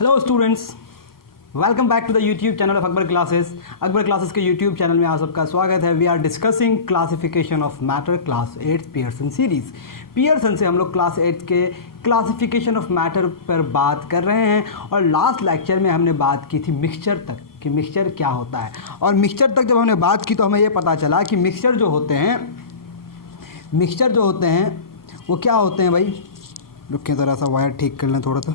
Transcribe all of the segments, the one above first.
Hello students, welcome back to the YouTube channel of Akbar classes. Akbar classes के YouTube channel में आप सबका स्वागत है। We are discussing classification of matter class 8 Pearson series. Pearson से हम लोग क्लास 8 के क्लासिफिकेशन ऑफ मैटर पर बात कर रहे हैं और लास्ट लेक्चर में हमने बात की थी मिक्सचर तक कि मिक्सचर क्या होता है। और मिक्सचर तक जब हमने बात की तो हमें ये पता चला कि मिक्सचर जो होते हैं वो क्या होते हैं। भाई रुकें, ज़रा सा वायर ठीक कर लें थोड़ा सा।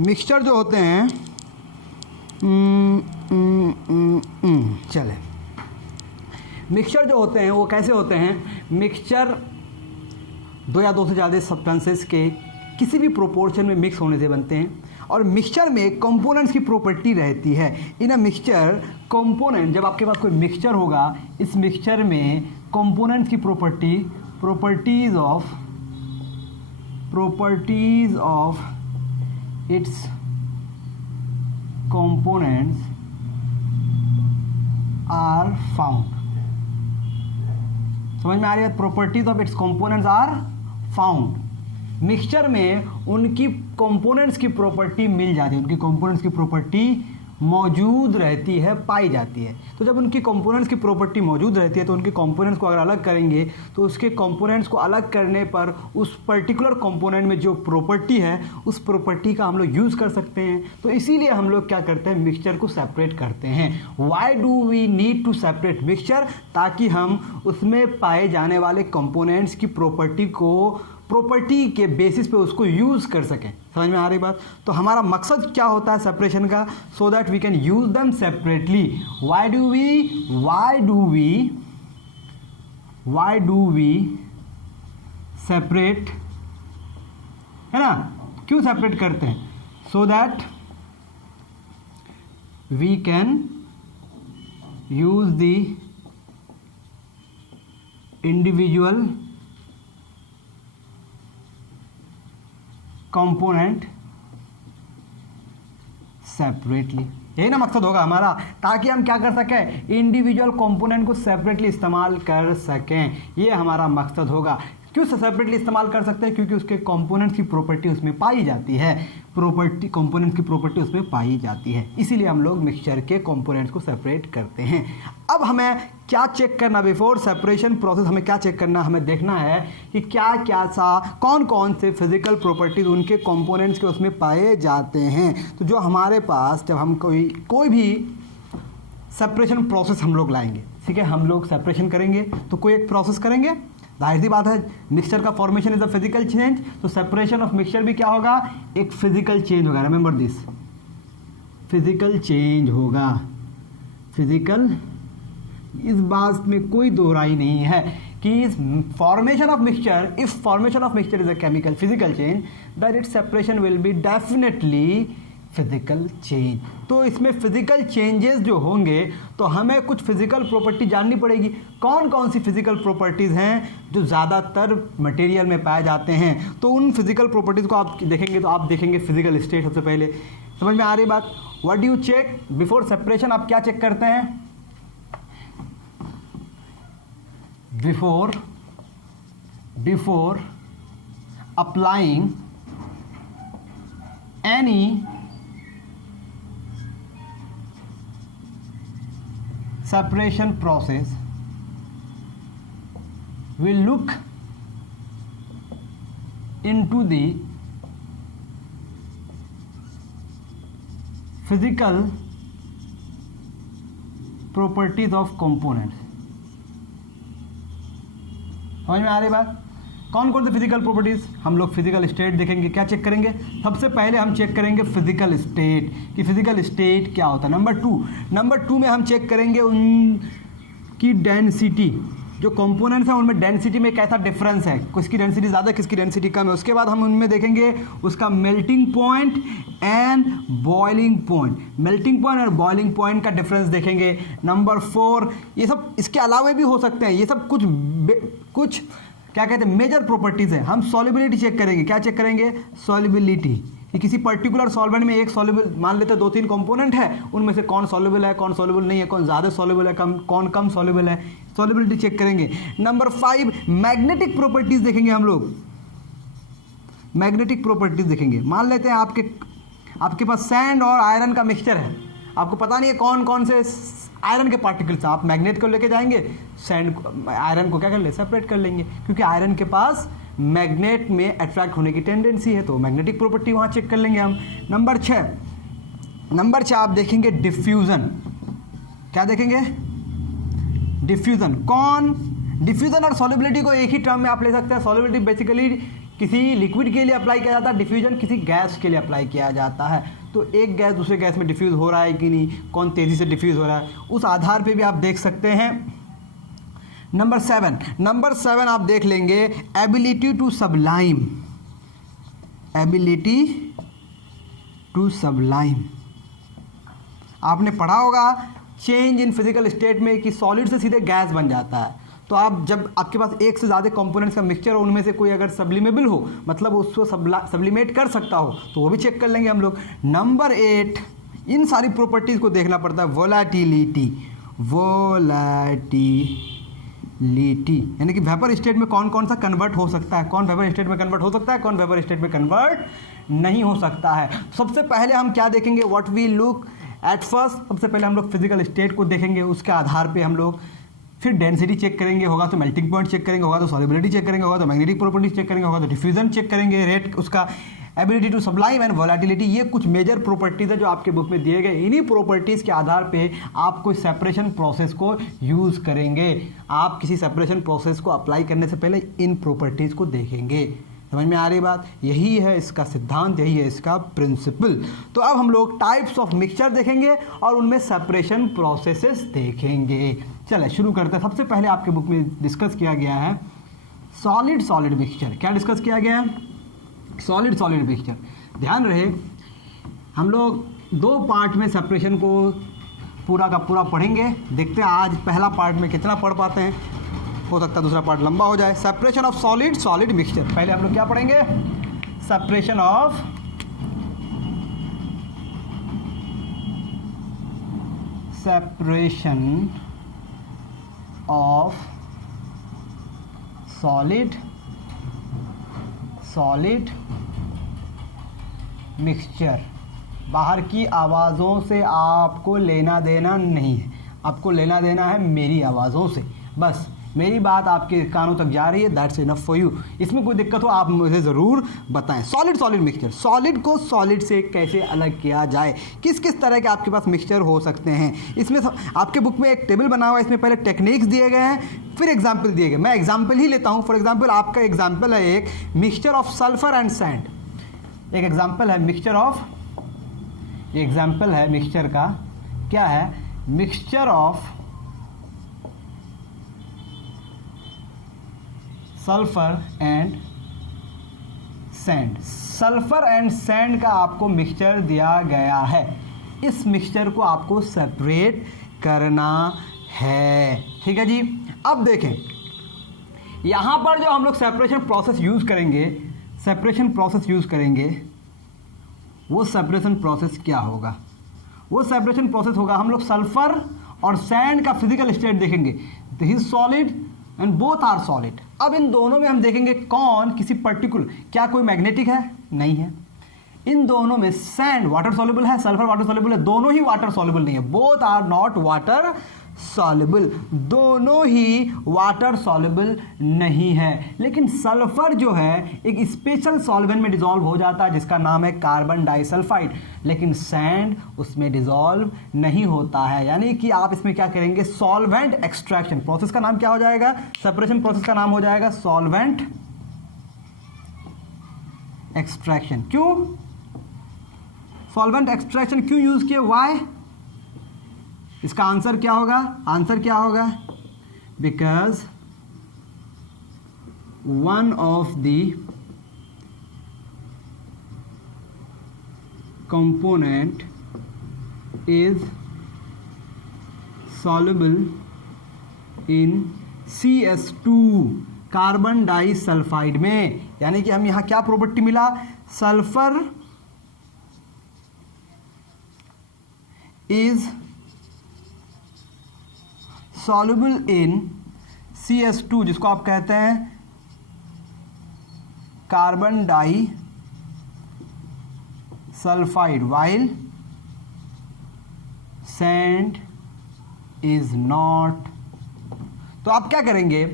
मिक्सचर जो होते हैं चले, मिक्सचर जो होते हैं वो कैसे होते हैं। मिक्सचर दो या दो से ज़्यादा सब्सटेंसेस के किसी भी प्रोपोर्शन में मिक्स होने से बनते हैं और मिक्सचर में कंपोनेंट्स की प्रॉपर्टी रहती है। इन अ मिक्सचर कंपोनेंट, जब आपके पास कोई मिक्सचर होगा, इस मिक्सचर में कंपोनेंट्स की properties of its components are found। समझ में आ रही है? Properties of its components are found. Mixture में उनकी कंपोनेंट्स की प्रॉपर्टी मिल जाती है, उनकी कंपोनेंट्स की प्रॉपर्टी मौजूद रहती है, पाई जाती है। तो जब उनकी कंपोनेंट्स की प्रॉपर्टी मौजूद रहती है तो उनके कंपोनेंट्स को अगर अलग करेंगे तो उसके कंपोनेंट्स को अलग करने पर उस पर्टिकुलर कंपोनेंट में जो प्रॉपर्टी है उस प्रॉपर्टी का हम लोग यूज़ कर सकते हैं। तो इसीलिए हम लोग क्या करते हैं, मिक्सचर को सेपरेट करते हैं। Why do we need to separate mixture? ताकि हम उसमें पाए जाने वाले कंपोनेंट्स की प्रॉपर्टी के बेसिस पे उसको यूज़ कर सकें। समझ में आ रही बात? तो हमारा मकसद क्या होता है सेपरेशन का? So that we can use them separately. Why do we separate, है ना? क्यों सेपरेट करते हैं? So that we can use the individual component separately. यही ना मकसद होगा हमारा, ताकि हम क्या कर सकें, इंडिविजुअल कंपोनेंट को सेपरेटली इस्तेमाल कर सकें। ये हमारा मकसद होगा। क्यों सेपरेटली इस्तेमाल कर सकते हैं? क्योंकि उसके कंपोनेंट्स की प्रॉपर्टी उसमें पाई जाती है, कंपोनेंट्स की प्रॉपर्टी उसमें पाई जाती है। इसीलिए हम लोग मिक्सचर के कंपोनेंट्स को सेपरेट करते हैं। अब हमें क्या चेक करना, बिफोर सेपरेशन प्रोसेस हमें क्या चेक करना, हमें देखना है कि कौन कौन से फिजिकल प्रॉपर्टीज उनके कंपोनेंट्स के उसमें पाए जाते हैं। तो जो हमारे पास, जब हम कोई भी सेपरेशन प्रोसेस हम लोग लाएंगे, ठीक है, हम लोग सेपरेशन करेंगे तो कोई एक प्रोसेस करेंगे। जाहिर सी बात है, मिक्सचर का formation is a physical change, तो सेपरेशन ऑफ मिक्सचर भी क्या होगा, एक फिजिकल चेंज होगा। रिमेंबर दिस, फिजिकल चेंज होगा। फिजिकल, इस बात में कोई दो राय नहीं है कि formation of mixture, if formation of mixture is a chemical physical change, that it's separation will be definitely physical change. तो इसमें फिजिकल चेंजेस जो होंगे तो हमें कुछ फिजिकल प्रॉपर्टी जाननी पड़ेगी। कौन कौन सी फिजिकल प्रॉपर्टीज़ हैं जो ज़्यादातर मटेरियल में पाए जाते हैं? तो उन फिजिकल प्रॉपर्टीज़ को आप देखेंगे तो आप देखेंगे फिजिकल स्टेट सबसे पहले। समझ में आ रही बात? What do you check before separation? आप क्या चेक करते हैं? Before applying any separation process, will look into the physical properties of components। समझ में आ रही बात? कौन कौन से फिजिकल प्रॉपर्टीज? हम लोग फिजिकल स्टेट देखेंगे। क्या चेक करेंगे? सबसे पहले हम चेक करेंगे फिजिकल स्टेट, कि फिजिकल स्टेट क्या होता है। नंबर टू में हम चेक करेंगे उनकी डेंसिटी। जो कंपोनेंट्स हैं उनमें डेंसिटी में कैसा डिफरेंस है, किसकी डेंसिटी ज़्यादा किसकी डेंसिटी कम है। उसके बाद हम उनमें देखेंगे उसका melting point and boiling point. Melting point और बॉइलिंग पॉइंट का डिफरेंस देखेंगे। नंबर 4, ये सब इसके अलावा भी हो सकते हैं। ये सब कुछ क्या कहते हैं, मेजर प्रॉपर्टीज़ है। हम सॉल्युबिलिटी चेक करेंगे। क्या चेक करेंगे? सॉल्युबिलिटी, कि किसी पर्टिकुलर सॉल्वेंट में एक सॉल्युबल, मान लेते हैं 2-3 कंपोनेंट है, उनमें से कौन सॉल्युबल है, कौन सॉल्युबल नहीं है, कौन ज़्यादा सॉल्युबल है, कौन कम सॉल्युबल है। सॉल्युबिलिटी चेक करेंगे। नंबर 5 मैग्नेटिक प्रॉपर्टीज़ देखेंगे हम लोग। मैग्नेटिक प्रॉपर्टीज देखेंगे। मान लेते हैं आपके पास सैंड और आयरन का मिक्सचर है, आपको पता नहीं है कौन कौन से आयरन के पार्टिकल्स, आप मैग्नेट को लेके जाएंगे, आयरन को क्या कर ले, सेपरेट कर लेंगे, क्योंकि आयरन के पास मैग्नेट में अट्रैक्ट होने की टेंडेंसी है, तो मैग्नेटिक प्रॉपर्टी वहाँ चेक कर लेंगे हम। नंबर 6 आप देखेंगे डिफ्यूज़न। क्या देखेंगे? डिफ्यूज़न। डिफ्यूज़न और सॉल्युबिलिटी को एक ही टर्म में आप ले सकते हैं। सॉल्युबिलिटी बेसिकली किसी लिक्विड के लिए अप्लाई किया जाता है, डिफ्यूजन किसी गैस के लिए अप्लाई किया जाता है। तो एक गैस दूसरे गैस में डिफ्यूज़ हो रहा है कि नहीं, कौन तेज़ी से डिफ्यूज़ हो रहा है, उस आधार पे भी आप देख सकते हैं। नंबर 7 आप देख लेंगे ability to sublime. Ability to sublime आपने पढ़ा होगा चेंज इन फिजिकल स्टेट में कि सॉलिड से सीधे गैस बन जाता है। तो आप जब आपके पास एक से ज़्यादा कंपोनेंट्स का मिक्सचर हो, उनमें से कोई अगर सब्लिमेबल हो, मतलब उसको सब्लिमेट कर सकता हो, तो वो भी चेक कर लेंगे हम लोग। नंबर 8 इन सारी प्रॉपर्टीज़ को देखना पड़ता है। वोलेटिलिटी यानी कि वेपर स्टेट में कौन कौन सा कन्वर्ट हो सकता है, कौन वेपर स्टेट में कन्वर्ट हो सकता है, कौन वेपर स्टेट में कन्वर्ट नहीं हो सकता है। सबसे पहले हम क्या देखेंगे, what we look at first, सबसे पहले हम लोग फिजिकल स्टेट को देखेंगे, उसके आधार पे हम लोग फिर डेंसिटी चेक करेंगे, होगा तो मेल्टिंग पॉइंट चेक करेंगे, होगा तो सॉल्युबिलिटी चेक करेंगे, होगा तो मैग्नेटिक प्रॉपर्टीज चेक करेंगे, होगा तो डिफ्यूजन चेक करेंगे, रेट उसका ability to sublime and volatility. ये कुछ मेजर प्रॉपर्टीज़ है जो आपके बुक में दिए गए। इन्हीं प्रॉपर्टीज़ के आधार पे आप कोई सेपरेशन प्रोसेस को यूज़ करेंगे। आप किसी सेपरेशन प्रोसेस को अप्लाई करने से पहले इन प्रॉपर्टीज़ को देखेंगे। समझ में आ रही बात? यही है इसका सिद्धांत, यही है इसका प्रिंसिपल। तो अब हम लोग टाइप्स ऑफ मिक्सचर देखेंगे और उनमें सेपरेशन प्रोसेसेस देखेंगे। चलिए शुरू करते हैं। सबसे पहले आपके बुक में डिस्कस किया गया है सॉलिड मिक्सचर। क्या डिस्कस किया गया है? Solid mixture. ध्यान रहे हम लोग 2 पार्ट में सेपरेशन को पूरा का पूरा पढ़ेंगे। देखते हैं आज पहला पार्ट में कितना पढ़ पाते हैं, हो सकता है दूसरा पार्ट लंबा हो जाए। Separation of solid mixture. पहले हम लोग क्या पढ़ेंगे? Separation of solid mixture. बाहर की आवाज़ों से आपको लेना देना नहीं है, आपको लेना देना है मेरी आवाज़ों से। बस मेरी बात आपके कानों तक जा रही है, दैट्स इनफ फॉर यू। इसमें कोई दिक्कत हो आप मुझे ज़रूर बताएं। सॉलिड मिक्सचर, सॉलिड को सॉलिड से कैसे अलग किया जाए, किस किस तरह के आपके पास मिक्सचर हो सकते हैं। इसमें आपके बुक में एक टेबल बना हुआ है, इसमें पहले टेक्निक्स दिए गए हैं, फिर एग्जाम्पल दिए गए। मैं एग्जाम्पल ही लेता हूँ। फॉर एग्जाम्पल आपका एग्जाम्पल है एक mixture of sulphur and sand. एक एग्जाम्पल है मिक्सचर का, क्या है? Mixture of sulphur and sand. Sulphur and sand का आपको मिक्सचर दिया गया है। इस मिक्सचर को आपको सेपरेट करना है, ठीक है जी। अब देखें यहां पर जो हम लोग सेपरेशन प्रोसेस यूज करेंगे, वो सेपरेशन प्रोसेस क्या होगा? वो सेपरेशन प्रोसेस होगा, हम लोग सल्फर और सैंड का फिजिकल स्टेट देखेंगे। This is solid and both are solid. अब इन दोनों में हम देखेंगे कौन किसी पर्टिकुलर, क्या कोई मैग्नेटिक है? नहीं है। इन दोनों में सैंड वाटर सॉल्युबल है, सल्फर वाटर सॉल्युबल है, दोनों ही वाटर सॉल्युबल नहीं है। Both are not water soluble, दोनों ही वाटर सॉल्युबल नहीं है। लेकिन सल्फर जो है एक स्पेशल सॉल्वेंट में डिसॉल्व हो जाता है जिसका नाम है कार्बन डाइसल्फाइड, लेकिन सैंड उसमें डिसॉल्व नहीं होता है। यानी कि आप इसमें क्या करेंगे? सॉल्वेंट एक्सट्रैक्शन प्रोसेस का नाम क्या हो जाएगा? सेपरेशन प्रोसेस का नाम हो जाएगा सॉल्वेंट एक्सट्रैक्शन। क्यों सॉल्वेंट एक्सट्रैक्शन क्यों यूज किए? व्हाई? इसका आंसर क्या होगा? Because one of the component is soluble in CS2 carbon disulphide में। यानी कि हम यहां क्या प्रॉपर्टी मिला? Sulphur is soluble in CS2 जिसको आप कहते हैं carbon disulphide sulphide while sand is not. तो आप क्या करेंगे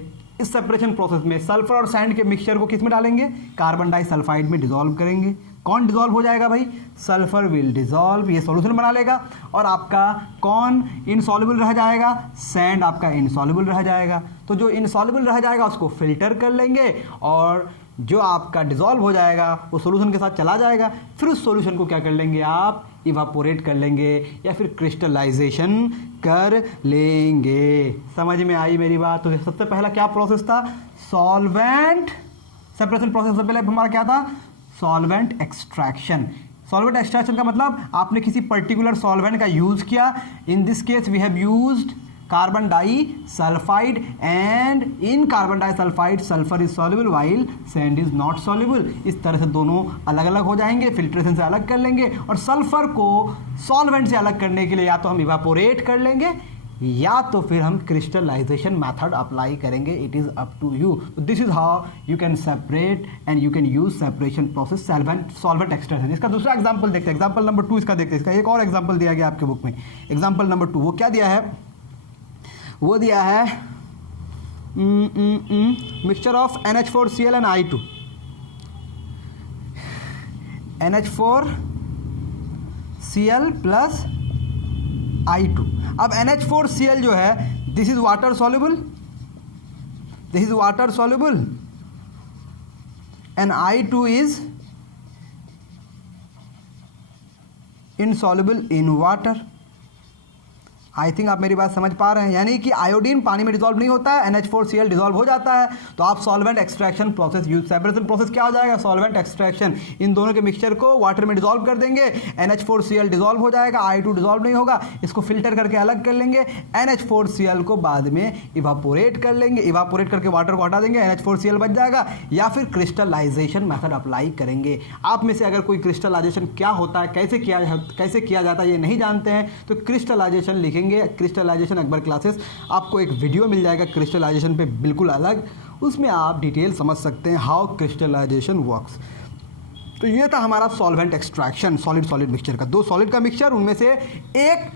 इस सेपरेशन प्रोसेस में, सल्फर और सैंड के मिक्सचर को किस में डालेंगे, कार्बन डाइसल्फाइड में डिसॉल्व करेंगे। कौन डिसॉल्व हो जाएगा भाई, सल्फर विल डिसॉल्व, ये सॉल्यूशन बना लेगा, और आपका कौन इनसॉल्युबल रह जाएगा, सैंड आपका इनसॉल्युबल रह जाएगा। तो जो इनसॉल्युबल रह जाएगा उसको फिल्टर कर लेंगे, और जो आपका डिसॉल्व हो जाएगा वो सॉल्यूशन के साथ चला जाएगा। फिर उस सॉल्यूशन को क्या कर लेंगे आप, इवापोरेट कर लेंगे या फिर क्रिस्टलाइजेशन कर लेंगे। समझ में आई मेरी बात। तो सबसे पहला क्या प्रोसेस था, सॉल्वेंट सेपरेशन प्रोसेस। से पहले हमारा क्या था, सॉल्वेंट एक्सट्रैक्शन। सॉल्वेंट एक्सट्रैक्शन का मतलब आपने किसी पर्टिकुलर सॉल्वेंट का यूज किया। In this case we have used carbon disulphide, and in carbon disulphide sulphur is soluble while sand is not soluble. इस तरह से दोनों अलग अलग हो जाएंगे, फिल्ट्रेशन से अलग कर लेंगे, और सल्फर को सॉल्वेंट से अलग करने के लिए या तो हम इवापोरेट कर लेंगे या तो फिर हम क्रिस्टलाइजेशन मेथड अप्लाई करेंगे। It is up to you. This is how you can separate and you can use separation process solvent extraction. इसका दूसरा एग्जांपल देखते हैं, एग्जांपल नंबर 2 इसका देखते हैं। इसका एक और एग्जांपल दिया गया आपके बुक में, एग्जांपल नंबर 2 वो क्या दिया है, वो दिया है mixture of NH4Cl and I2, NH4Cl plus I2। अब NH4Cl जो है this is water soluble, this is water soluble, and I2 is insoluble in water. I think आप मेरी बात समझ पा रहे हैं। यानी कि आयोडीन पानी में डिसॉल्व नहीं होता है, NH4Cl डिसॉल्व हो जाता है, तो आप solvent extraction process use, separation process क्या हो जाएगा, सॉल्वेंट एक्सट्रैक्शन। इन दोनों के मिक्सचर को वाटर में डिसॉल्व कर देंगे, NH4Cl डिसॉल्व हो जाएगा, I2 डिसॉल्व नहीं होगा, इसको फिल्टर करके अलग कर लेंगे, NH4Cl को बाद में इवापोरेट कर लेंगे, इवापोरेट करके वाटर को हटा देंगे, NH4Cl बच जाएगा, या फिर क्रिस्टलाइजेशन मेथड अप्लाई करेंगे। आप में से अगर कोई क्रिस्टलाइजेशन क्या होता है, कैसे किया जाता है ये नहीं जानते हैं, तो क्रिस्टलाइजेशन लिखेंगे, क्रिस्टलाइजेशन अकबर क्लासेस, आपको एक वीडियो मिल जाएगा क्रिस्टलाइजेशन पे बिल्कुल अलग, उसमें आप डिटेल समझ सकते हैं हाउ क्रिस्टलाइजेशन वर्क्स। तो ये था हमारा सॉल्वेंट एक्सट्रैक्शन, सॉलिड मिक्सचर का। दो सॉलिड का मिक्सचर, उनमें से एक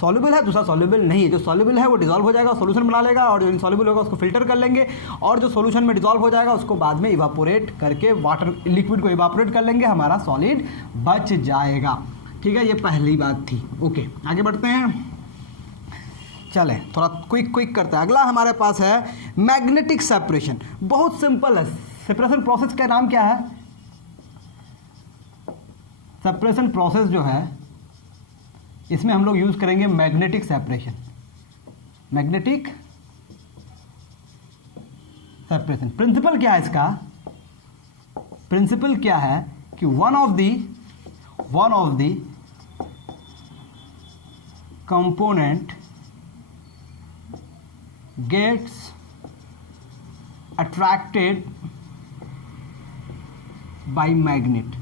सॉल्युबल है, दूसरा सॉल्युबल नहीं है। जो सॉल्युबल है वो डिसॉल्व हो जाएगा, सॉल्यूशन बना लेगा, और जो इनसॉल्युबल होगा उसको फिल्टर कर लेंगे, और जो सॉल्यूशन में डिसॉल्व हो जाएगा उसको बाद में इवापोरेट करके वाटर लिक्विड को इवापोरेट कर लेंगे, हमारा सॉलिड बच जाएगा। ठीक है, ये पहली बात थी। ओके, आगे बढ़ते हैं, चले थोड़ा क्विक करते हैं। अगला हमारे पास है मैग्नेटिक सेपरेशन। बहुत सिंपल है। सेपरेशन प्रोसेस का नाम क्या है, सेपरेशन प्रोसेस जो है इसमें हम लोग यूज करेंगे magnetic separation. Magnetic separation principle क्या है इसका, प्रिंसिपल क्या है कि one of the component gets attracted by magnet।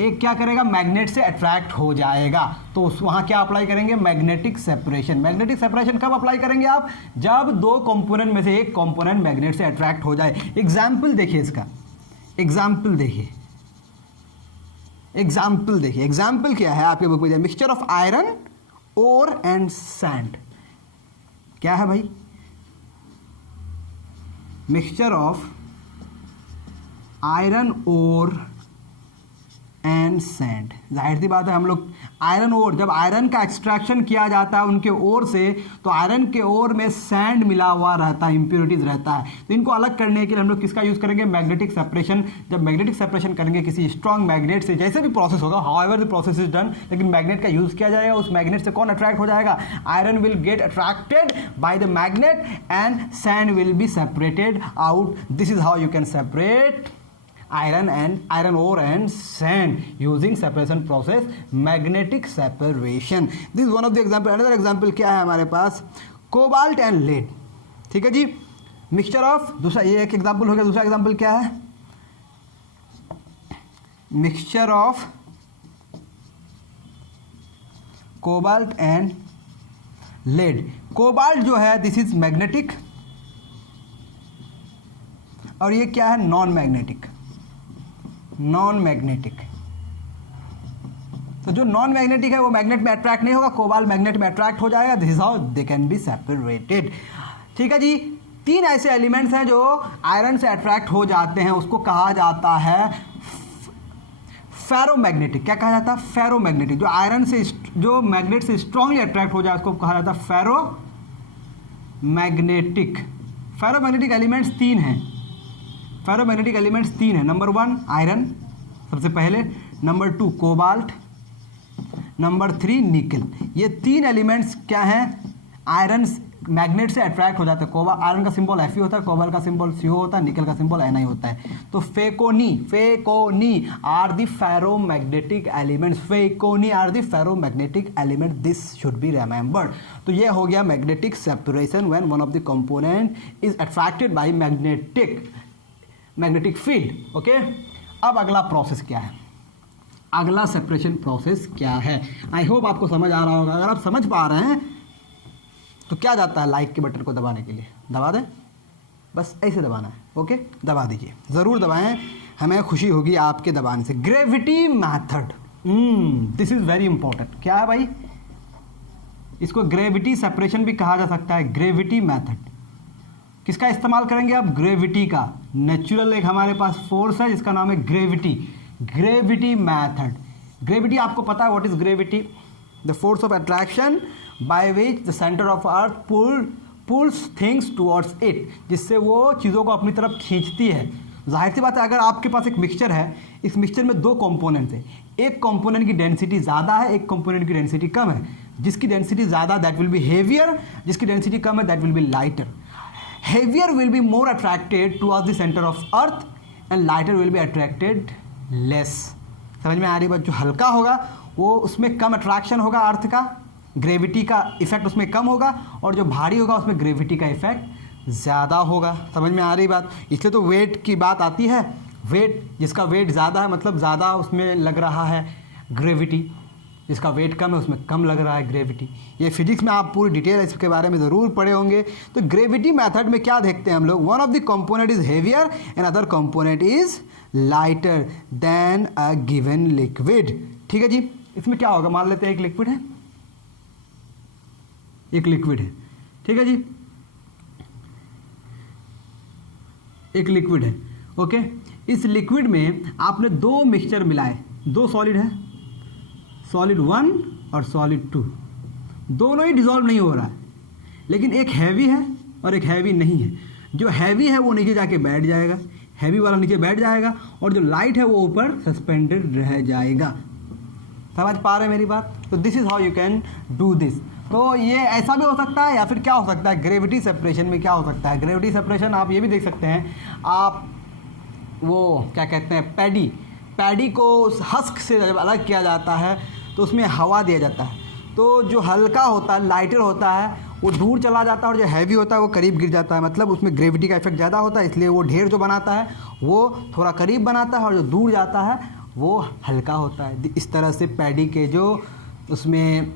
एक क्या करेगा, मैग्नेट से अट्रैक्ट हो जाएगा, तो वहां क्या अप्लाई करेंगे, मैग्नेटिक सेपरेशन। मैग्नेटिक सेपरेशन कब अप्लाई करेंगे आप, जब दो कंपोनेंट में से एक कंपोनेंट मैग्नेट से अट्रैक्ट हो जाए। एग्जाम्पल देखिए इसका, एग्जाम्पल देखिए एग्जाम्पल क्या है आपके बुक में, mixture of iron ore and sand. क्या है भाई, mixture of iron ore and sand. जाहिर सी बात है, हम लोग आयरन ओर, जब आयरन का एक्सट्रैक्शन किया जाता है उनके ओर से, तो आयरन के ओर में सैंड मिला हुआ रहता है, इंप्योरिटीज रहता है, तो इनको अलग करने के लिए हम लोग किसका यूज करेंगे, मैग्नेटिक सेपरेशन। जब मैग्नेटिक सेपरेशन करेंगे किसी स्ट्रॉन्ग मैग्नेट से, जैसे भी प्रोसेस होगा, however the process is done, लेकिन मैग्नेट का यूज किया जाएगा। उस मैग्नेट से कौन अट्रैक्ट हो जाएगा, iron will get attracted by the magnet and sand will be separated out. This is how you can separate iron ore and sand using separation process, magnetic separation. This is one of the example. Another example क्या है हमारे पास, cobalt and lead. ठीक है जी, mixture of, दूसरा ये एक example हो गया। दूसरा एग्जाम्पल क्या है, mixture of cobalt and lead. Cobalt जो है दिस इज मैग्नेटिक, और ये क्या है, नॉन मैग्नेटिक। तो जो नॉन मैग्नेटिक है वो मैग्नेट में अट्रैक्ट नहीं होगा, कोबाल्ट मैग्नेट में अट्रैक्ट हो जाएगा। This is how they can be separated. ठीक है जी, 3 ऐसे एलिमेंट्स हैं जो आयरन से अट्रैक्ट हो जाते हैं, उसको कहा जाता है फेरोमैग्नेटिक। क्या कहा जाता है? फेरोमैग्नेटिक। जो आयरन से, जो मैग्नेट से स्ट्रांगली अट्रैक्ट हो जाए उसको कहा जाता है फेरोमैग्नेटिक। फेरोमैग्नेटिक एलिमेंट्स 3 हैं। फेरोमैग्नेटिक एलिमेंट्स 3 हैं। नंबर 1 आयरन सबसे पहले, नंबर 2 कोबाल्ट, नंबर 3 निकल। ये 3 एलिमेंट्स क्या हैं? आयरन मैग्नेट से अट्रैक्ट हो जाता है। आयरन का सिंबल Fe होता है, कोबाल्ट का सिंबल CO होता है, निकल का सिंबल Ni होता है। तो Fe Co Ni are the ferromagnetic elements. Fe Co Ni are the ferromagnetic element. This should be remembered. तो ये हो गया magnetic separation when one of the component is attracted by magnetic field. Okay, अब अगला प्रोसेस क्या है? अगला सेपरेशन प्रोसेस क्या है? आई होप आपको समझ आ रहा होगा। अगर आप समझ पा रहे हैं तो क्या जाता है लाइक के बटन को दबाने के लिए? दबा दें, बस ऐसे दबाना है। ओके, दबा दीजिए, ज़रूर दबाएं, हमें खुशी होगी आपके दबाने से। Gravity method, this is very important. क्या है भाई? इसको ग्रेविटी सेपरेशन भी कहा जा सकता है। ग्रेविटी मैथड किसका इस्तेमाल करेंगे आप? ग्रेविटी का। नेचुरल एक हमारे पास फोर्स है जिसका नाम है ग्रेविटी। Gravity method. ग्रेविटी आपको पता है what is gravity? The force of attraction by which the centre of earth pulls things towards it, जिससे वो चीज़ों को अपनी तरफ खींचती है। जाहिर सी बात है, अगर आपके पास एक मिक्सचर है, इस मिक्सचर में 2 कंपोनेंट्स हैं, एक कंपोनेंट की डेंसिटी ज़्यादा है, एक कंपोनेंट की डेंसिटी कम है। जिसकी डेंसिटी ज़्यादा दैट विल बी हेवियर, जिसकी डेंसिटी कम है that will B lighter. Heavier will be more attracted towards the centre of earth and lighter will be attracted less. समझ में आ रही बात? जो हल्का होगा वो उसमें कम अट्रैक्शन होगा अर्थ का, ग्रेविटी का इफेक्ट उसमें कम होगा, और जो भारी होगा उसमें ग्रेविटी का इफेक्ट ज़्यादा होगा। समझ में आ रही बात? इसलिए तो वेट की बात आती है। वेट, जिसका वेट ज़्यादा है मतलब ज़्यादा उसमें लग रहा है ग्रेविटी, जिसका वेट कम है उसमें कम लग रहा है ग्रेविटी। ये फिजिक्स में आप पूरी डिटेल इसके बारे में ज़रूर पढ़े होंगे। तो ग्रेविटी मेथड में क्या देखते हैं हम लोग? One of the component is heavier and other component is lighter than a given liquid. ठीक है जी, इसमें क्या होगा? मान लेते हैं एक लिक्विड है, एक लिक्विड है, ठीक है जी, एक लिक्विड है। ओके, इस लिक्विड में आपने 2 मिक्सचर मिलाए, 2 सॉलिड है, सॉलिड 1 और सॉलिड 2, दोनों ही डिसॉल्व नहीं हो रहा है, लेकिन एक हैवी है और एक हैवी नहीं है। जो हैवी है वो नीचे जाके बैठ जाएगा, हैवी वाला नीचे बैठ जाएगा, और जो लाइट है वो ऊपर सस्पेंडेड रह जाएगा। समझ पा रहे हैं मेरी बात? तो this is how you can do this. तो ये ऐसा भी हो सकता है, या फिर क्या हो सकता है ग्रेविटी सेपरेशन में? क्या हो सकता है ग्रेविटी सेपरेशन? आप ये भी देख सकते हैं, आप वो क्या कहते हैं, पैडी को उस हस्क से जब अलग किया जाता है तो उसमें हवा दिया जाता है, तो जो हल्का होता है, लाइटर होता है, वो दूर चला जाता है, और जो हैवी होता है वो करीब गिर जाता है। मतलब उसमें ग्रेविटी का इफेक्ट ज़्यादा होता है, इसलिए वो ढेर जो बनाता है वो थोड़ा करीब बनाता है, और जो दूर जाता है वो हल्का होता है। इस तरह से पैडी के जो उसमें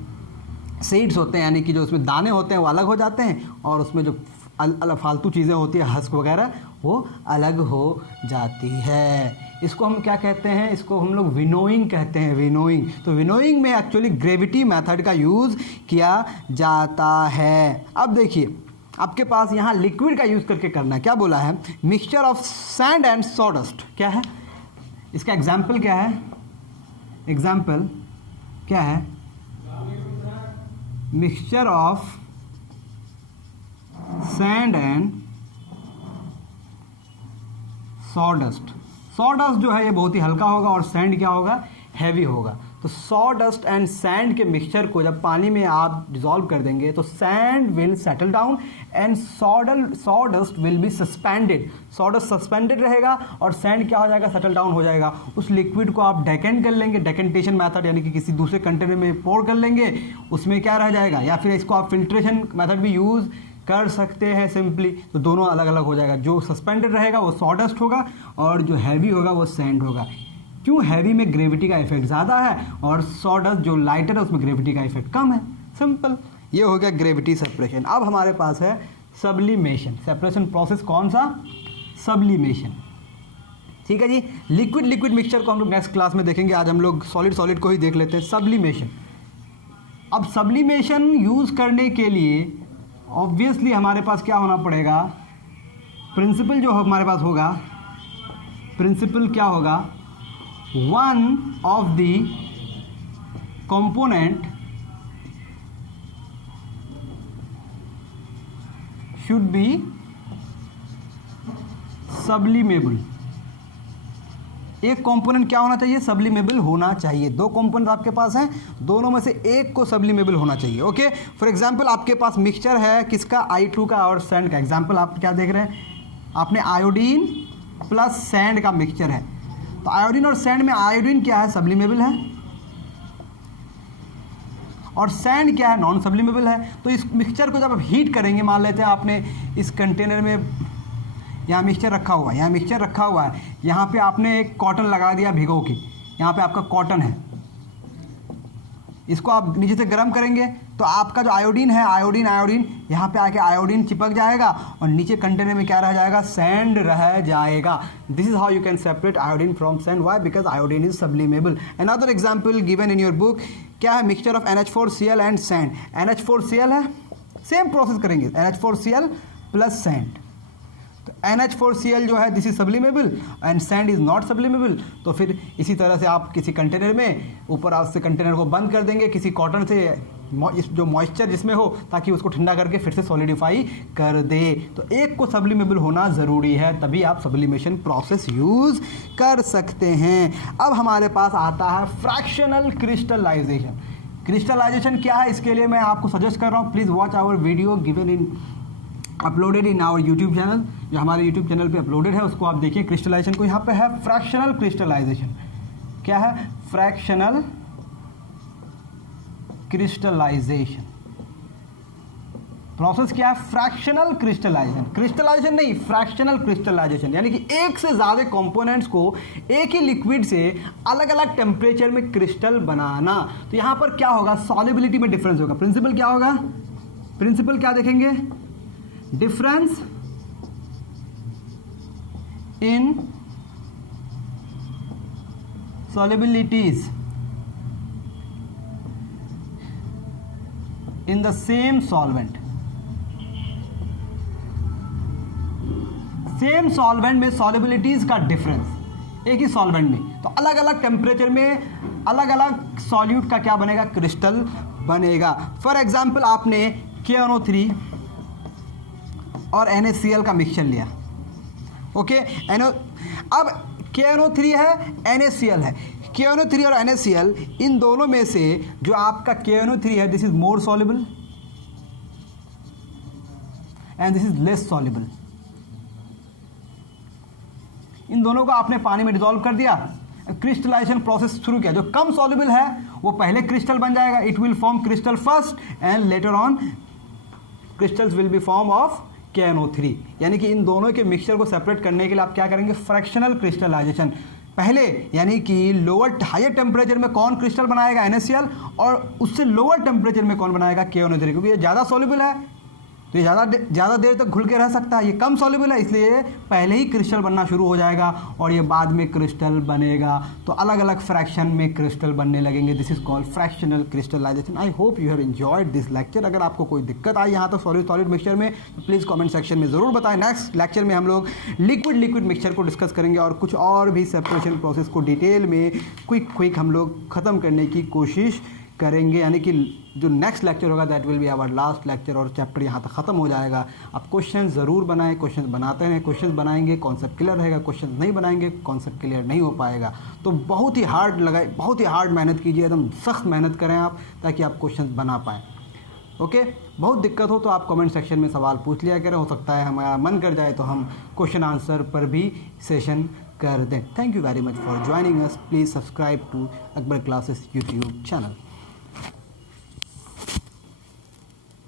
सीड्स होते हैं, यानी कि जो उसमें दाने होते हैं वो अलग हो जाते हैं, और उसमें जो अलग फालतू चीज़ें होती है, हस्क वगैरह, वो अलग हो जाती है। इसको हम क्या कहते हैं? इसको हम लोग विनोइंग कहते हैं, विनोइंग। तो विनोइंग में एक्चुअली ग्रेविटी मेथड का यूज़ किया जाता है। अब देखिए, आपके पास यहाँ लिक्विड का यूज़ करके करना है। क्या बोला है? Mixture of sand and sawdust. क्या है इसका एग्जाम्पल? क्या है एग्जाम्पल? क्या है? Mixture of sand and sawdust. Sawdust जो है ये बहुत ही हल्का होगा, और सैंड क्या होगा? हैवी होगा। तो सॉडस्ट एंड सैंड के मिक्सचर को जब पानी में आप डिसॉल्व कर देंगे तो sand will settle down and sawdust will be suspended. Sawdust suspended रहेगा और सैंड क्या हो जाएगा? सेटल डाउन हो जाएगा। उस लिक्विड को आप डेकेंट कर लेंगे, डेकेंटेशन मेथड, यानी कि किसी दूसरे कंटेनर में पोर कर लेंगे, उसमें क्या रह जाएगा? या फिर इसको आप फिल्ट्रेशन मेथड भी यूज़ कर सकते हैं सिंपली। तो दोनों अलग अलग हो जाएगा। जो सस्पेंडेड रहेगा वो सॉडस्ट होगा, और जो हैवी होगा वो सैंड होगा। क्यों? हैवी में ग्रेविटी का इफेक्ट ज़्यादा है, और सॉडस्ट जो लाइटर है उसमें ग्रेविटी का इफेक्ट कम है। सिंपल, ये हो गया ग्रेविटी सेपरेशन। अब हमारे पास है सब्लिमेशन। सेपरेशन प्रोसेस कौन सा? सब्लिमेशन। ठीक है जी। लिक्विड लिक्विड मिक्सचर को हम लोग नेक्स्ट क्लास में देखेंगे। आज हम लोग सॉलिड सॉलिड को ही देख लेते हैं। सब्लिमेशन। अब सब्लिमेशन यूज़ करने के लिए ऑब्वियसली हमारे पास क्या होना पड़ेगा, प्रिंसिपल जो हमारे पास होगा, प्रिंसिपल क्या होगा, one of the component should be sublimable. एक कंपोनेंट क्या होना चाहिए, सब्लिमेबल होना चाहिए। दो कंपोनेंट आपके पास हैं, दोनों में से एक को सब्लिमेबल होना चाहिए। ओके, फॉर एग्जांपल आपके पास मिक्सचर है किसका, I2 का और सैंड का। एग्जांपल आप क्या देख रहे हैं, आपने आयोडीन प्लस सैंड का मिक्सचर है। तो आयोडीन और सैंड में आयोडीन क्या है, सब्लिमेबल है, और सैंड क्या है, नॉन सब्लिमेबल है। तो इस मिक्सचर को जब आप हीट करेंगे, मान लेते हैं आपने इस कंटेनर में यहाँ मिक्सचर रखा हुआ है, यहाँ मिक्सचर रखा हुआ है, यहाँ पे आपने एक कॉटन लगा दिया भिगो के, यहाँ पे आपका कॉटन है, इसको आप नीचे से गर्म करेंगे तो आपका जो आयोडीन है, आयोडीन यहाँ पे आके आयोडीन चिपक जाएगा और नीचे कंटेनर में क्या रह जाएगा, सैंड रह जाएगा। This is how you can separate iodine from sand. Why? Because iodine is sublimable. Another example given in your book, क्या है, mixture of NH4Cl and sand. NH4Cl है, सेम प्रोसेस करेंगे, NH4Cl प्लस सैंड। तो NH4Cl जो है this is sublimable and sand is not sublimable. तो फिर इसी तरह से आप किसी कंटेनर में ऊपर आप से कंटेनर को बंद कर देंगे किसी कॉटन से, जो मॉइस्चर जिसमें हो, ताकि उसको ठंडा करके फिर से सॉलिडिफाई कर दे। तो एक को सब्लिमेबल होना ज़रूरी है, तभी आप सब्लिमेशन प्रोसेस यूज़ कर सकते हैं। अब हमारे पास आता है फ्रैक्शनल क्रिस्टलाइजेशन। क्रिस्टलाइजेशन क्या है, इसके लिए मैं आपको सजेस्ट कर रहा हूँ, please watch our video given in uploaded in our YouTube channel. जो हमारे यूट्यूब चैनल पे अपलोडेड है उसको आप देखिए। क्रिस्टलाइजेशन को यहाँ पे है फ्रैक्शनल क्रिस्टलाइजेशन। क्या है, फ्रैक्शनल क्रिस्टलाइजेशन। प्रोसेस क्या है, फ्रैक्शनल क्रिस्टलाइजेशन। क्रिस्टलाइजेशन नहीं, फ्रैक्शनल क्रिस्टलाइजेशन, यानी कि एक से ज़्यादा कंपोनेंट्स को एक ही लिक्विड से अलग अलग टेम्परेचर में क्रिस्टल बनाना। तो यहाँ पर क्या होगा, सॉल्युबिलिटी में डिफरेंस होगा। प्रिंसिपल क्या होगा, प्रिंसिपल क्या देखेंगे, difference in solubilities in the same solvent। Same solvent में सॉल्युबिलिटीज का डिफरेंस, एक ही सॉल्वेंट में, तो अलग अलग टेम्परेचर में अलग अलग सॉल्यूट का क्या बनेगा, क्रिस्टल बनेगा। फॉर एग्जाम्पल आपने KNO3 और NaCl का मिक्सचर लिया। ओके, अब KNO3 है, NaCl है। KNO3 और NaCl, इन दोनों में से जो आपका KNO3 है, this is more soluble and this is less soluble. इन दोनों को आपने पानी में डिसॉल्व कर दिया, क्रिस्टलाइजेशन प्रोसेस शुरू किया। जो कम सॉल्युबल है वो पहले क्रिस्टल बन जाएगा, it will form crystal first and later on crystals will be form of KNO3। यानी कि इन दोनों के मिक्सचर को सेपरेट करने के लिए आप क्या करेंगे, फ्रैक्शनल क्रिस्टलाइजेशन। पहले यानी कि लोअर हायर टेम्परेचर में कौन क्रिस्टल बनाएगा, NaCl, और उससे लोअर टेम्परेचर में कौन बनाएगा, KNO3, क्योंकि ये ज़्यादा सॉल्युबल है तो ये ज़्यादा देर तक घुल के रह सकता है। ये कम सॉल्युबल है इसलिए पहले ही क्रिस्टल बनना शुरू हो जाएगा और ये बाद में क्रिस्टल बनेगा। तो अलग अलग फ्रैक्शन में क्रिस्टल बनने लगेंगे। This is called fractional crystallisation. I hope you have enjoyed this lecture. अगर आपको कोई दिक्कत आई यहाँ तक सॉलिड मिक्सचर में तो प्लीज़ कमेंट सेक्शन में ज़रूर बताएं। नेक्स्ट लेक्चर में हम लोग लिक्विड मिक्सचर को डिस्कस करेंगे और कुछ और भी सेपरेशन प्रोसेस को डिटेल में क्विक हम लोग ख़त्म करने की कोशिश करेंगे। यानी कि जो नेक्स्ट लेक्चर होगा that will be our last lecture और चैप्टर यहाँ तक ख़त्म हो जाएगा। आप क्वेश्चन ज़रूर बनाएं, क्वेश्चन बनाते हैं, क्वेश्चन बनाएंगे कॉन्सेप्ट क्लियर रहेगा, क्वेश्चन नहीं बनाएंगे कॉन्सेप्ट क्लियर नहीं हो पाएगा। तो बहुत ही हार्ड मेहनत कीजिए, एकदम सख्त मेहनत करें आप, ताकि आप क्वेश्चन बना पाएँ। ओके, बहुत दिक्कत हो तो आप कमेंट सेक्शन में सवाल पूछ लिया करें, हो सकता है हमारा मन कर जाए तो हम क्वेश्चन आंसर पर भी सेशन कर दें। Thank you very much for joining us. Please subscribe to Akbar classes YouTube channel.